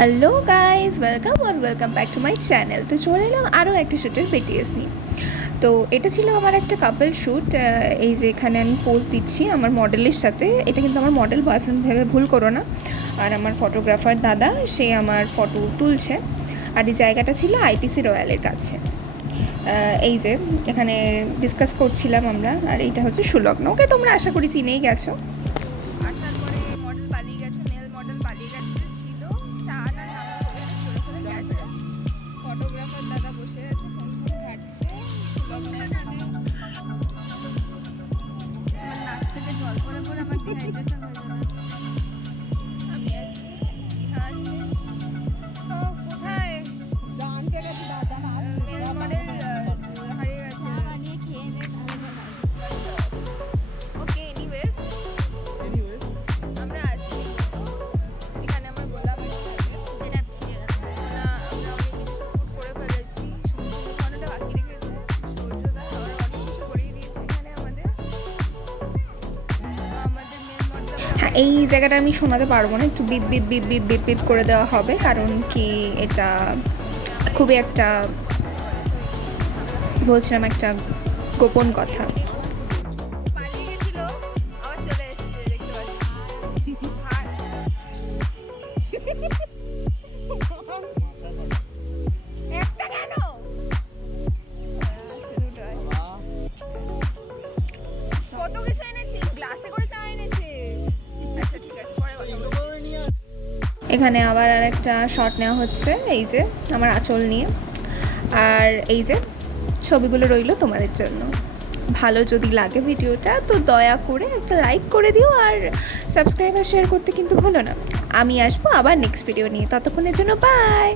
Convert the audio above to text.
Hello guys, welcome back to my channel. তো চলে এলাম আরও একটা শ্যুটের বিটিএস নিয়ে। তো এটা ছিল আমার একটা কাপল শ্যুট। এই যে এখানে আমি পোজ দিচ্ছি আমার মডেলের সাথে। এটা কিন্তু আমার মডেল বয়ফ্রেন্ড ভেবে ভুল করো না। আর আমার ফটোগ্রাফার দাদা, সে আমার ফটো তুলছে। আর এই জায়গাটা ছিল আইটিসি রয়্যালের কাছে। এই যে এখানে ডিসকাস করছিলাম আমরা। আর এইটা হচ্ছে সুলগ্ন, ওকে তোমরা আশা করি চিনেই গেছো। আসার পরে মডেল পালিয়ে গেছে, মেল মডেল পালিয়ে গেছে, ছিল চাটা চলে গেছে। ফটোগ্রাফার দাদা বসে আছে, ফোন ঘাটছে, লগ্নে আছে। আমার নাক থেকে জল পড়ে পড়ে আমার ডিহাইড্রেশন হয়ে যাবে। আমি আছি, স্নেহা আছে। তো কোথায় জানতে গেছি দাদা না মেল মডেল হারিয়ে গেছে। ওকে, এনিওয়েজ আমরা আছি। এখানে আমার গোলাপ যেটা আমরা অনেক কিছু করে ফেলেছি, ঘন্টা বাকি রেখেছে। সূর্যদা আবার অনেক কিছু করিয়ে দিয়েছে এখানে আমাদের মেন মডেল। হ্যাঁ, এই জায়গাটা আমি শোনাতে পারবো না, একটু beep beep beep beep beep beep করে দেওয়া হবে, কারণ কি এটা খুবই একটা, বলছিলাম, একটা গোপন কথা। এখানে আবার আর একটা শট নেওয়া হচ্ছে, এই যে আমার আঁচল নিয়ে। আর এই যে ছবিগুলো রইলো তোমাদের জন্য। ভালো যদি লাগে ভিডিওটা তো দয়া করে একটা লাইক করে দিও, আর সাবস্ক্রাইব আর শেয়ার করতে কিন্তু ভুলো না। আমি আসবো আবার নেক্সট ভিডিও নিয়ে, ততক্ষণের জন্য বাই।